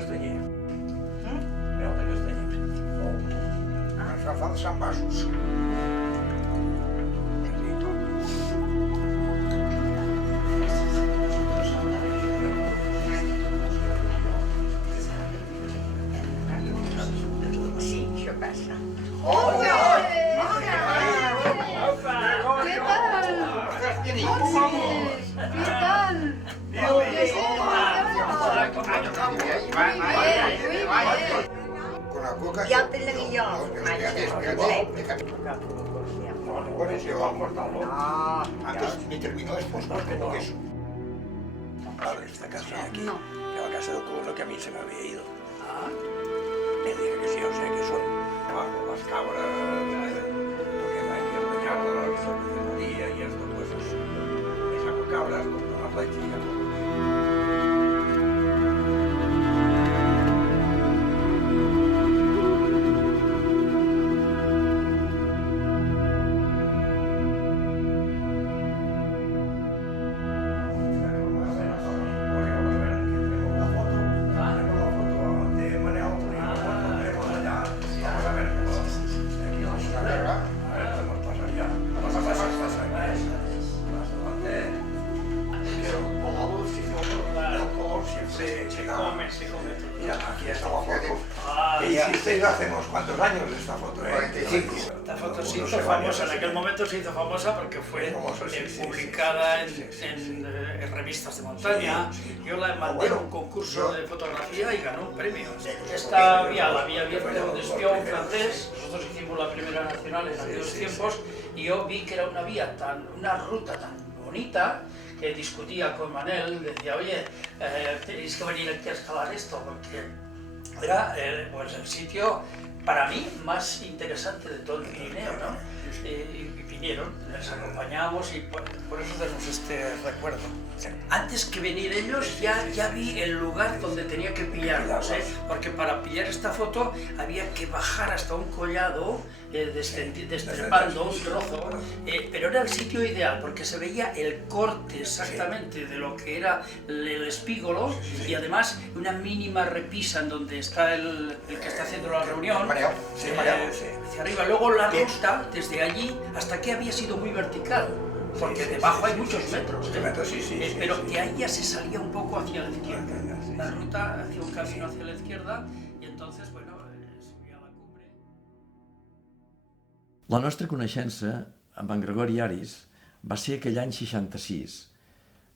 castanyer. Mel de castanyer. Ens fa falta envasos. Sí, això passa. Hola! ¿Qué tal? ¿Qué tal? Con la coca... Ja el tenia jo. Antes ni terminó después, como que eso. Esta casa de aquí, que la casa del colono que a mí se me había ido. Me dije que sí, o sea que son abajo las cabras, porque hay que ordeñar las cervecería y esto, pues me saco cabras con las leches y todo. ¿Qué hicisteis hace unos cuantos años esta foto? 45. Esta foto se hizo famosa, en aquel momento se hizo famosa porque fue publicada en revistas de montaña. Yo la mandé a un concurso de fotografía y ganó un premio. Esta vía la había abierto un espión francés, nosotros hicimos la primera nacional en aquellos tiempos y yo vi que era una ruta tan bonita que discutía con Manel, decía, oye, tenéis que venir aquí a escalar esto porque era pues el sitio para mí más interesante de todo el Pirineo, ¿no? Y vinieron, les acompañamos y por eso tenemos este recuerdo. Antes que venir ellos ya vi el lugar donde tenía que pillarlos, porque para pillar esta foto había que bajar hasta un collado, destrepando un trozo, pero era el sitio ideal porque se veía el corte exactamente de lo que era el espígolo y además una mínima repisa en donde está el que está haciendo la reunión, hacia arriba. Luego la ruta desde allí hasta aquí había sido muy vertical, porque debajo hay muchos metros, pero de ahí ya se salía un poco hacia la izquierda. La ruta hacía un camino hacia la izquierda y entonces, bueno, subia a la cumbre. La nostra coneixença amb en Gregori Aris va ser aquell any 66,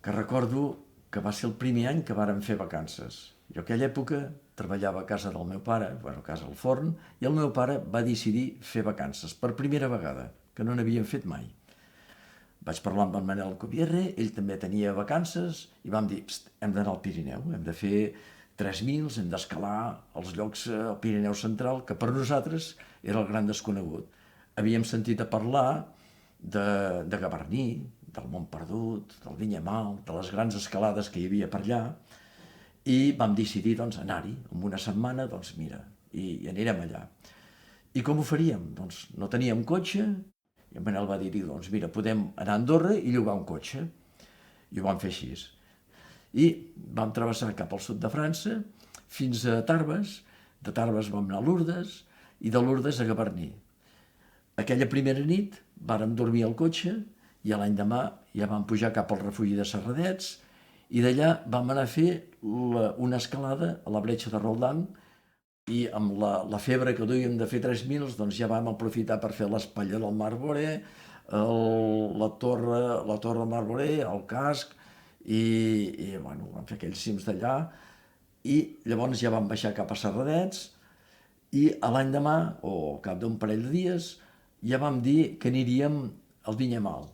que recordo que va ser el primer any que vàrem fer vacances. Jo a aquella època treballava a casa del meu pare, a casa al forn, i el meu pare va decidir fer vacances per primera vegada, que no n'havíem fet mai. Vaig parlar amb en Manel Cubierre, ell també tenia vacances, i vam dir, hem d'anar al Pirineu, hem de fer 3.000, hem d'escalar els llocs al Pirineu Central, que per nosaltres era el gran desconegut. Havíem sentit a parlar de Gavarní, del Mont Perdut, del Vinyamal, de les grans escalades que hi havia per allà, i vam decidir anar-hi. En una setmana, mira, i anirem allà. I com ho faríem? No teníem cotxe, i en Manel va dir, mira, podem anar a Andorra i llogar un cotxe. I ho vam fer així. I vam travessar cap al sud de França, fins a Tarbes, de Tarbes vam anar a Lourdes, i de Lourdes a Gavarní. Aquella primera nit vàrem dormir al cotxe i l'endemà ja vam pujar cap al refugi de Serradets i d'allà vam anar a fer una escalada a la bretxa de Roldán i amb la febre que duíem de fer 3.000 ja vam aprofitar per fer l'espatlla del Marboré, la torre del Marboré, el casc i vam fer aquells cims d'allà i llavors ja vam baixar cap a Serradets i l'endemà, o al cap d'un parell de dies, ja vam dir que aniríem al Vinyamal.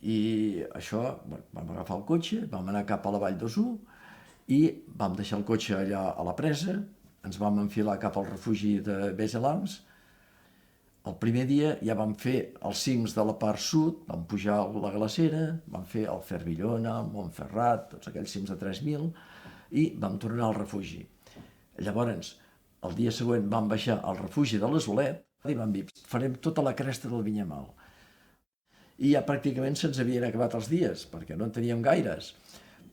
I això, vam agafar el cotxe, vam anar cap a la Vall d'Osú i vam deixar el cotxe allà a la presa, ens vam enfilar cap al refugi de Besalams. El primer dia ja vam fer els cims de la part sud, vam pujar a la glacera, vam fer el Cervillona, el Montferrat, tots aquells cims de 3.000, i vam tornar al refugi. Llavors, el dia següent vam baixar al refugi de l'Asolet i vam dir, farem tota la cresta del I ja pràcticament se'ns havien acabat els dies, perquè no en teníem gaires.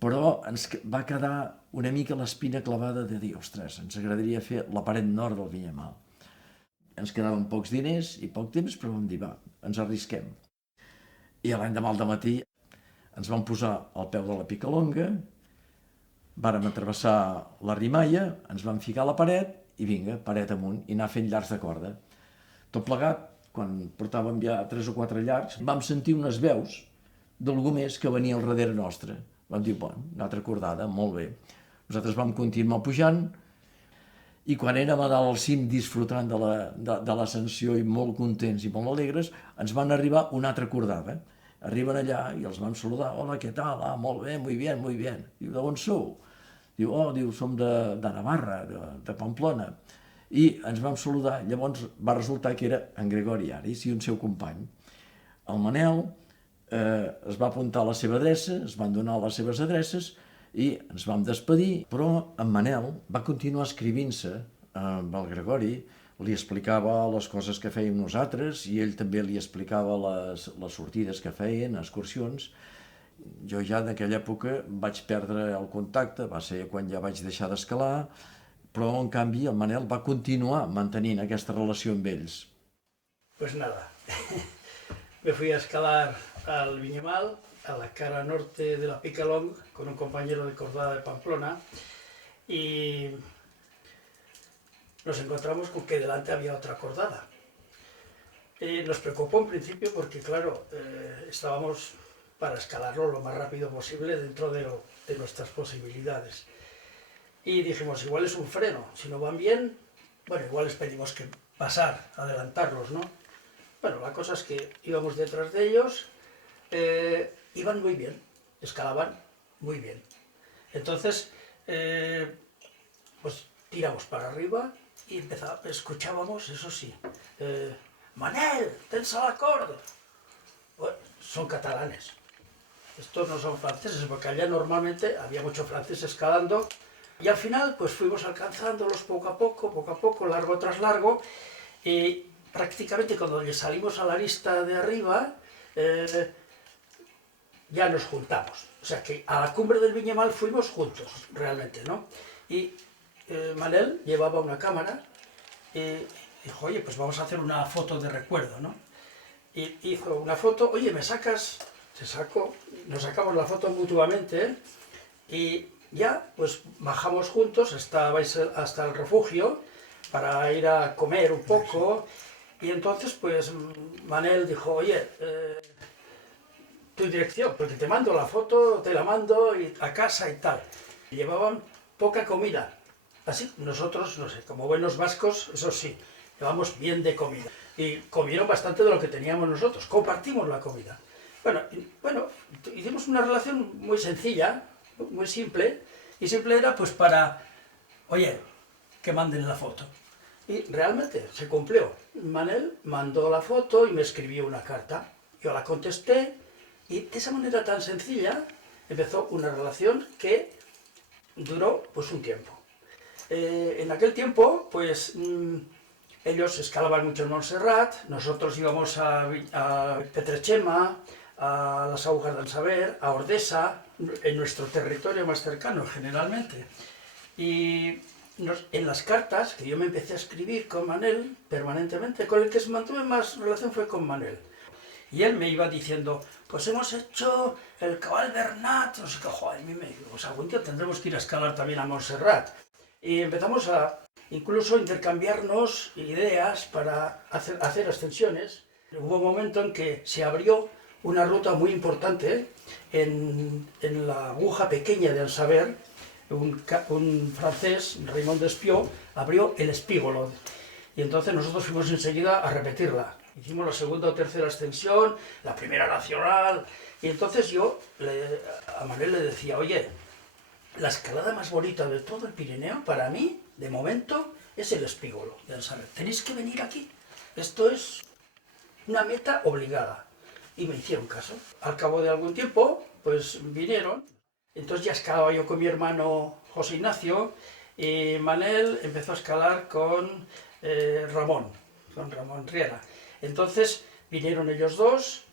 Però ens va quedar una mica l'espina clavada de dir, ostres, ens agradaria fer la paret nord del Vinyamal. Ens quedaven pocs diners i poc temps, però vam dir, va, ens arrisquem. I l'endemà al matí ens vam posar al peu de la Picalonga, vàrem travessar la Rimaia, ens vam ficar a la paret i vinga, paret amunt, i anar fent llargs de corda. Tot plegat, quan portàvem ja 3 o 4 llargs, vam sentir unes veus d'algú més que venia al darrere nostre. Vam dir, bueno, una altra cordada, molt bé. Nosaltres vam continuar pujant i quan érem a dalt al cim disfrutant de l'ascensió i molt contents i molt alegres, ens van arribar una altra cordada. Arriben allà i els vam saludar, hola, què tal? Ah, molt bé, muy bien, muy bien. Diu, d'on sou? Diu, som de Navarra, de Pamplona. I ens vam saludar, llavors va resultar que era en Gregori Aris i un seu company. El Manel es va apuntar a la seva adreça, es van donar les seves adreces i ens vam despedir, però en Manel va continuar escrivint-se amb el Gregori, li explicava les coses que fèiem nosaltres i ell també li explicava les sortides que feien, excursions. Jo ja en aquella època vaig perdre el contacte, va ser quan ja vaig deixar d'escalar, però en canvi el Manel va continuar mantenint aquesta relació amb ells. Pues nada, me fui a escalar al Vinyamal, a la cara norte de la Picalong, con un compañero de cordada de Pamplona, y nos encontramos con que delante había otra cordada. Nos preocupó en principio porque, claro, estábamos para escalarlo lo más rápido posible dentro de nuestras posibilidades. Y dijimos, igual es un freno, si no van bien, bueno, igual les pedimos que pasar, adelantarlos, ¿no? Bueno, la cosa es que íbamos detrás de ellos, iban muy bien, escalaban muy bien. Entonces, pues tiramos para arriba y escuchábamos, eso sí, Manel, tensa la corda. Bueno, son catalanes. Estos no son franceses, porque allá normalmente había mucho francés escalando. Y al final, pues fuimos alcanzándolos poco a poco, largo tras largo. Y prácticamente cuando salimos a la arista de arriba, ya nos juntamos. O sea que a la cumbre del Vinyamal fuimos juntos, realmente, ¿no? Y Manel llevaba una cámara y dijo, oye, pues vamos a hacer una foto de recuerdo, ¿no? Y hizo una foto, oye, ¿me sacas? Se sacó, nos sacamos la foto mutuamente y ya, pues bajamos juntos hasta el refugio para ir a comer un poco. Y entonces, pues, Manel dijo, oye, tu dirección, porque te mando la foto, te la mando a casa y tal. Llevaban poca comida. Así, nosotros, no sé, como buenos vascos, eso sí, llevamos bien de comida. Y comieron bastante de lo que teníamos nosotros, compartimos la comida. Bueno, hicimos una relación muy sencilla, muy simple, y simple era pues para, oye, que manden la foto. Y realmente se cumplió. Manel mandó la foto y me escribió una carta. Yo la contesté y de esa manera tan sencilla empezó una relación que duró pues un tiempo. En aquel tiempo pues ellos escalaban mucho en Montserrat, nosotros íbamos a Petrechema, a las Agujas del Saber, a Ordesa, en nuestro territorio más cercano generalmente. Y en las cartas que yo me empecé a escribir con Manel permanentemente, con el que se mantuve más relación fue con Manel. Y él me iba diciendo, pues hemos hecho el Cabal Bernat, no sé qué, joder, pues algún día tendremos que ir a escalar también a Montserrat. Y empezamos a incluso intercambiarnos ideas para hacer ascensiones. Hubo un momento en que se abrió una ruta muy importante en la aguja pequeña del Saber. Un francés, Raymond Despiau, abrió el Espígolo. Y entonces nosotros fuimos enseguida a repetirla. Hicimos la segunda o tercera ascensión, la primera nacional. Y entonces yo a Manuel le decía, oye, la escalada más bonita de todo el Pirineo, para mí, de momento, es el Espígolo del Saber. Tenéis que venir aquí. Esto es una meta obligada. Y me hicieron caso. Al cabo de algún tiempo, pues vinieron. Entonces ya escalaba yo con mi hermano José Ignacio y Manel empezó a escalar con Ramón Riera. Entonces vinieron ellos dos,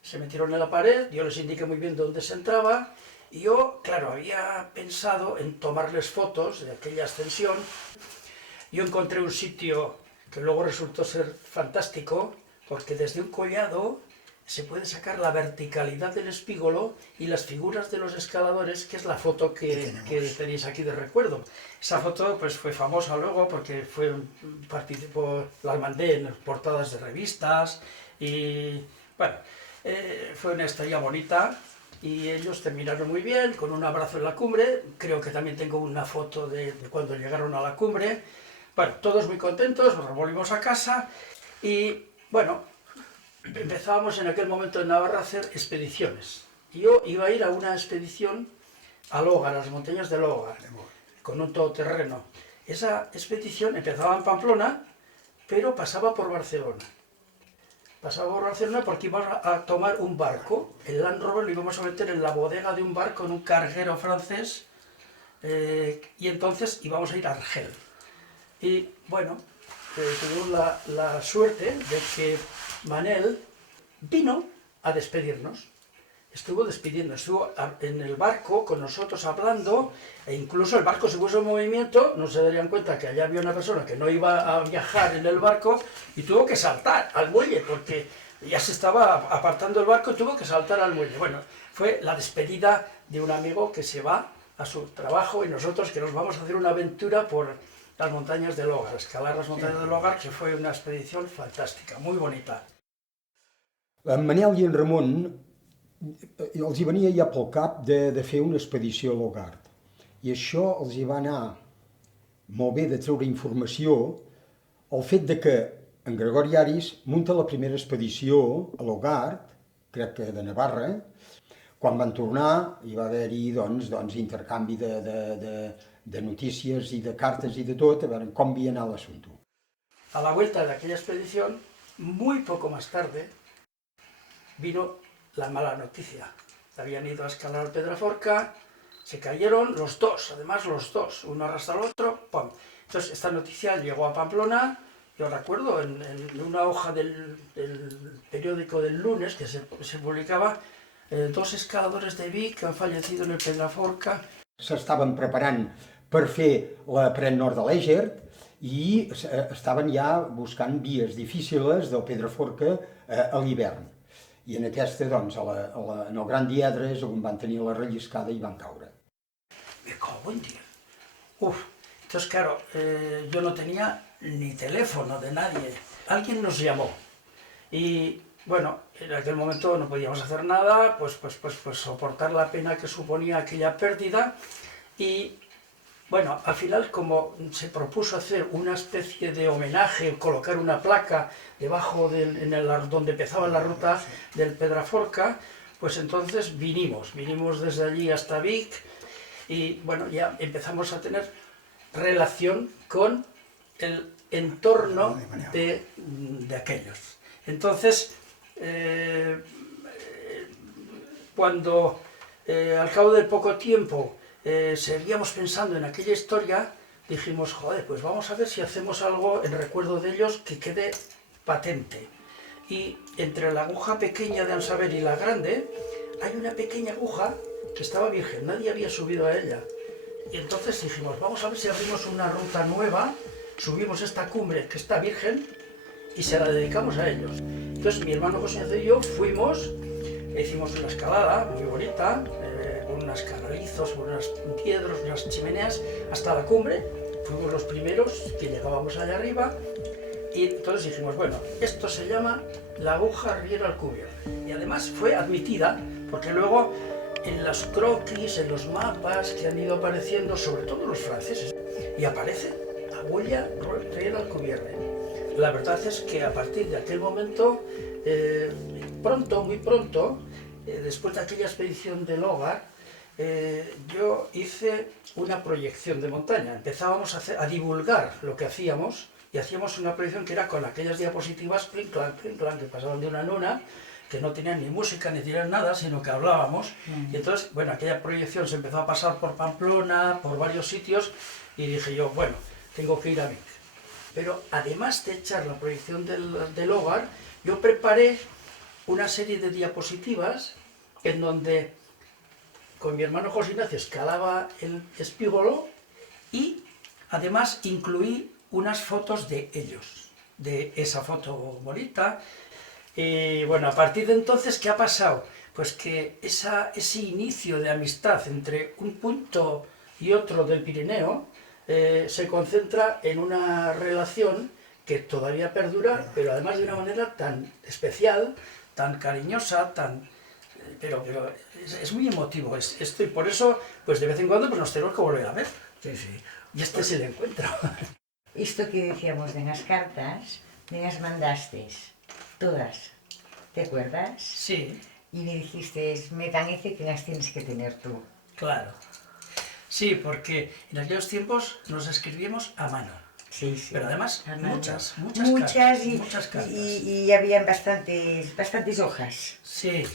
se metieron en la pared, yo les indiqué muy bien dónde se entraba Y yo, claro, había pensado en tomarles fotos de aquella ascensión. Yo encontré un sitio que luego resultó ser fantástico, porque desde un collado se puede sacar la verticalidad del espígolo y las figuras de los escaladores, que es la foto que tenéis aquí de recuerdo. Esa foto pues fue famosa luego porque la mandé en portadas de revistas y bueno, fue una historia bonita y ellos terminaron muy bien, con un abrazo en la cumbre. Creo que también tengo una foto de cuando llegaron a la cumbre. Bueno, todos muy contentos, nos volvimos a casa y bueno, empezábamos en aquel momento en Navarra a hacer expediciones. Yo iba a ir a una expedición a Lógar, a las montañas de Lógar, con un todoterreno. Esa expedición empezaba en Pamplona, pero pasaba por Barcelona. Pasaba por Barcelona porque íbamos a tomar un barco. El Land Rover lo íbamos a meter en la bodega de un barco, en un carguero francés, y entonces íbamos a ir a Argel. Y bueno, tuvimos la suerte de que Manel vino a despedirnos. Estuvo en el barco con nosotros hablando, e incluso el barco se puso en movimiento. No se darían cuenta que allá había una persona que no iba a viajar en el barco y tuvo que saltar al muelle porque ya se estaba apartando el barco y tuvo que saltar al muelle. Bueno, fue la despedida de un amigo que se va a su trabajo y nosotros que nos vamos a hacer una aventura por las montañas de Lógar, escalar las montañas de Lógar, que fue una expedición fantàstica, muy bonita. En Manel i en Ramon els hi venia ja pel cap de fer una expedició a Logart. I això els hi va anar molt bé de treure informació el fet de que en Gregori Aris munta la primera expedició a Logart, crec que de Navarra. Quan van tornar hi va haver-hi intercanvi de notícies i de cartes i de tot, a veure com havia anat l'assumpte. A la vuelta de aquella expedición, muy poco más tarde, vino la mala noticia. Habían ido a escalar Pedraforca, se cayeron los dos, además los dos, uno arrastra al otro, ¡pum! Entonces esta noticia llegó a Pamplona. Yo recuerdo en una hoja del periódico del lunes que se publicaba, dos escaladores de Vic que han fallecido en el Pedraforca. S'estaven preparant per fer la Pret Nord de l'Egert i estaven ja buscant vies difícils del Pedraforca a l'hivern. I en aquesta, doncs, en el Gran Diedre és on van tenir la relliscada i van caure. Me cago en Dios. Uf, entonces claro, yo no tenía ni teléfono de nadie. Alguien nos llamó y bueno, en aquel momento no podíamos hacer nada, pues soportar la pena que suponía aquella pérdida. Y bueno, al final, como se propuso hacer una especie de homenaje, colocar una placa debajo donde empezaba la ruta del Pedraforca, pues entonces vinimos desde allí hasta Vic y bueno, ya empezamos a tener relación con el entorno de aquellos. Entonces, cuando al cabo de poco tiempo seguíamos pensando en aquella historia, dijimos, joder, pues vamos a ver si hacemos algo en recuerdo de ellos que quede patente. Y entre la aguja pequeña de Ansaber y la grande, hay una pequeña aguja que estaba virgen, nadie había subido a ella. Y entonces dijimos, vamos a ver si abrimos una ruta nueva, subimos esta cumbre que está virgen y se la dedicamos a ellos. Entonces mi hermano José Ignacio y yo fuimos, hicimos una escalada muy bonita, con unos canalizos, con unas piedras, unas chimeneas, hasta la cumbre. Fuimos los primeros que llegábamos allá arriba y entonces dijimos, bueno, esto se llama la aguja Riera Alcubierre. Y además fue admitida porque luego en las croquis, en los mapas que han ido apareciendo, sobre todo los franceses, y aparece Agulla Riera Alcubierre. La verdad es que a partir de aquel momento, muy pronto, después de aquella expedición de Lógar, yo hice una proyección de montaña. Empezábamos a divulgar lo que hacíamos y hacíamos una proyección que era con aquellas diapositivas plin clan, que pasaban de una en una, que no tenían ni música ni tenían nada, sino que hablábamos. Y entonces, bueno, aquella proyección se empezó a pasar por Pamplona, por varios sitios, y dije yo, bueno, tengo que ir a Vic. Pero además de echar la proyección del Lógar, yo preparé una serie de diapositivas en donde con mi hermano José Ignacio escalaba el espígolo y además incluí unas fotos de ellos, de esa foto bonita. Y bueno, a partir de entonces, ¿qué ha pasado? Pues que ese inicio de amistad entre un punto y otro del Pirineo se concentra en una relación que todavía perdura, pero además de una manera tan especial, tan cariñosa, pero es muy emotivo esto, y por eso, pues de vez en cuando pues nos tenemos que volver a ver. Sí, sí. Y este es el encuentro. Esto que decíamos de las cartas, me las mandaste todas, ¿te acuerdas? Sí, Y me dijiste, me parece que las tienes que tener tú. claro. Sí, porque en aquellos tiempos nos escribíamos a mano. Sí, sí. Pero además, muchas cartas. Y habían bastantes hojas. Sí.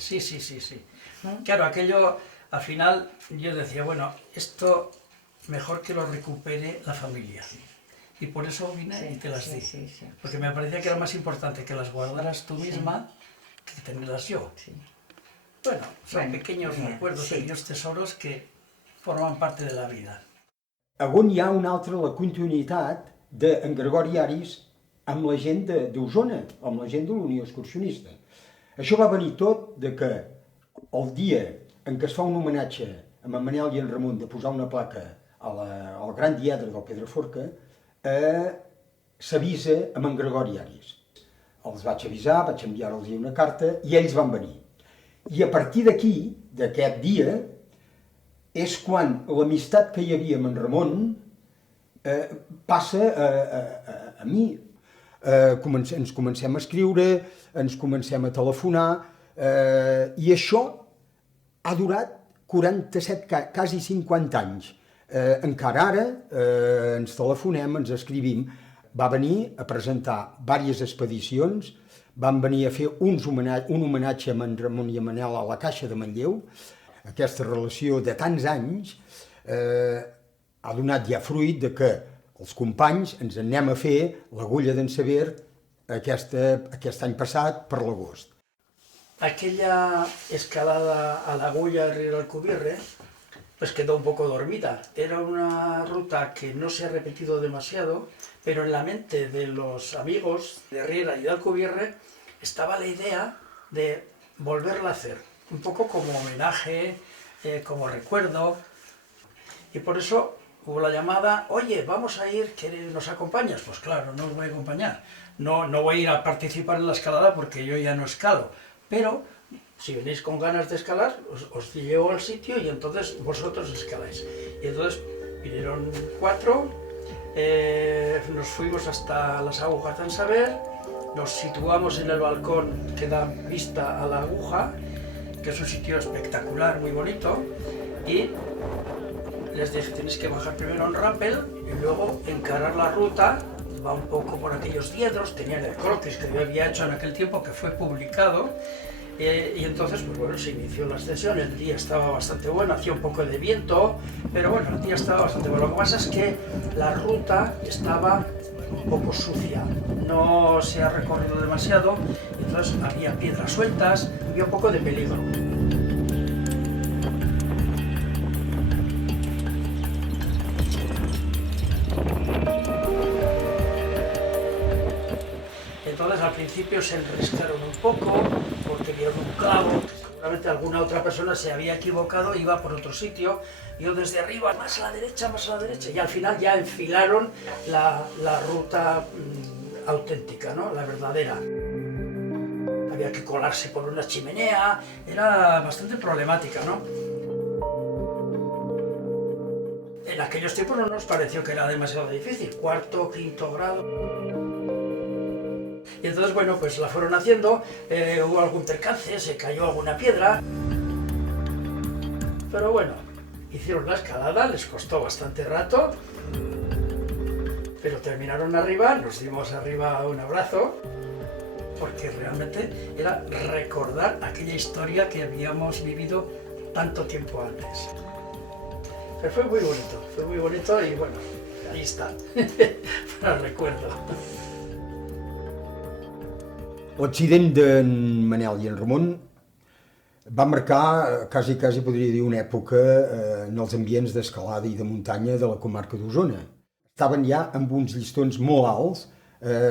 Claro, aquello, al final, yo decía, bueno, esto mejor que lo recupere la familia. Y por eso vine y te las di. Sí. Porque me parecía que era más importante que las guardaras tú misma que tenerlas yo. Sí. Bueno, son pequeños recuerdos, pequeños tesoros que forman parte de la vida. On hi ha una altra, la continuïtat d'en Gregori Aris amb la gent d'Osona, amb la gent de l'Unió Excursionista. Això va venir tot de que el dia en què es fa un homenatge a en Manel i en Ramon de posar una placa al gran diedre del Pedraforca, s'avisa amb en Gregori Aris. Els vaig avisar, vaig enviar-los una carta i ells van venir. I a partir d'aquí, d'aquest dia, és quan l'amistat que hi havia amb en Ramon passa a mi. Ens comencem a escriure, ens comencem a telefonar, i això ha durat 47, quasi 50 anys. Encara ara ens telefonem, ens escrivim. Va venir a presentar diverses expedicions, van venir a fer un homenatge a en Ramon i a Manel a la Caixa de Manlleu. Aquesta relació de tants anys ha donat ja fruit de que els companys ens anem a fer l'Agulla d'en Sever aquest any passat per l'agost. Aquella escalada a la Agulla Riera Alcubierre pues quedó un poco dormida. Era una ruta que no se ha repetido demasiado, pero en la mente de los amigos de Riera y de Alcubierre estaba la idea de volverla a hacer, un poco como homenaje, como recuerdo, y por eso hubo la llamada, oye, vamos a ir, ¿nos acompañas? Pues claro, no os voy a acompañar, no voy a ir a participar en la escalada porque yo ya no escalo, pero si venís con ganas de escalar, os llevo al sitio y entonces vosotros escaláis. Y entonces vinieron 4, nos fuimos hasta las agujas de en Sever, nos situamos en el balcón que da vista a la aguja, que es un sitio espectacular, muy bonito, y les dije, tenéis que bajar primero a un rappel y luego encarar la ruta, va un poco por aquellos diedros, tenían el croquis que yo había hecho en aquel tiempo, que fue publicado, y entonces, pues bueno, se inició la ascensión, el día estaba bastante bueno, hacía un poco de viento, pero bueno, el día estaba bastante bueno. Lo que pasa es que la ruta estaba un poco sucia, no se ha recorrido demasiado, entonces había piedras sueltas, había un poco de peligro. Entonces al principio se enrescaron un poco porque vieron un clavo, que seguramente alguna otra persona se había equivocado, iba por otro sitio, yo desde arriba, más a la derecha, y al final ya enfilaron la ruta auténtica, ¿no? La verdadera. Había que colarse por una chimenea, era bastante problemática, ¿no? En aquellos tiempos no nos pareció que era demasiado difícil, 4º, 5º grado. Y entonces, bueno, pues la fueron haciendo, hubo algún percance, se cayó alguna piedra. Pero bueno, hicieron la escalada, les costó bastante rato, pero terminaron arriba, nos dimos arriba un abrazo, porque realmente era recordar aquella historia que habíamos vivido tanto tiempo antes. Pero fue muy bonito y bueno, ahí está, para el recuerdo. L'accident d'en Manel i en Ramon va marcar, quasi podria dir, una època en els ambients d'escalada i de muntanya de la comarca d'Osona. Estaven ja amb uns llistons molt alts,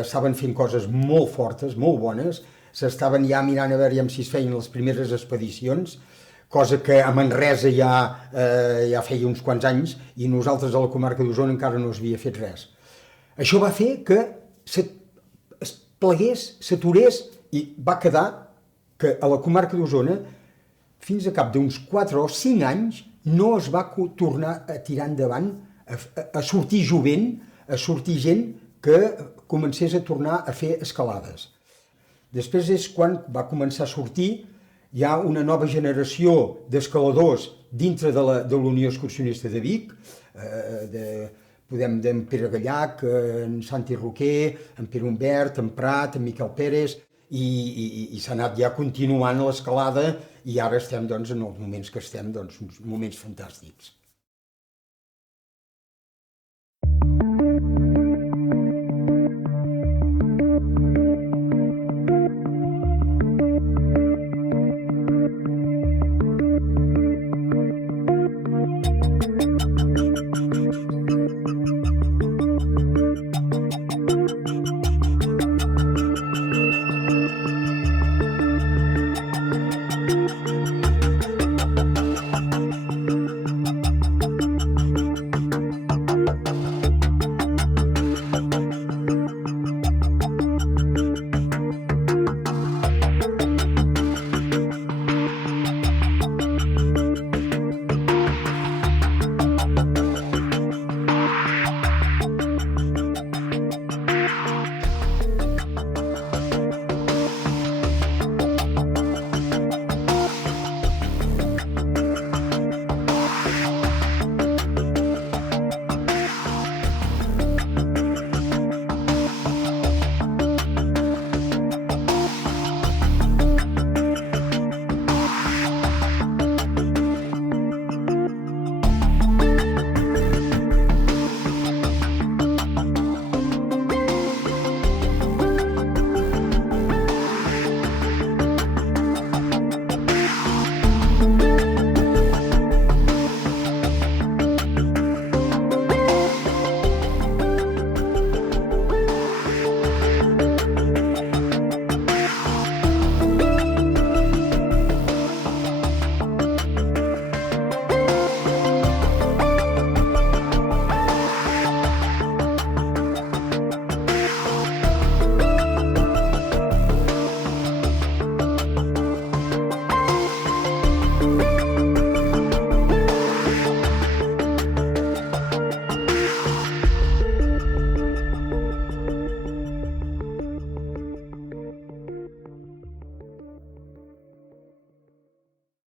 estaven fent coses molt fortes, molt bones, s'estaven ja mirant a veure si es feien les primeres expedicions, cosa que a Manresa ja feia uns quants anys i nosaltres a la comarca d'Osona encara no s'havia fet res. Això va fer que es plegués, s'aturés i va quedar que a la comarca d'Osona fins a cap d'uns 4 o 5 anys no es va tornar a tirar endavant, a sortir jovent, a sortir gent que comencés a tornar a fer escalades. Després és quan va començar a sortir ja una nova generació d'escaladors dintre de la Unió Excursionista de Vic, d'en Pere Gallac, en Santi Roquer, en Pere Humbert, en Prat, en Miquel Pérez, i s'ha anat ja continuant l'escalada i ara estem en els moments que estem, uns moments fantàstics.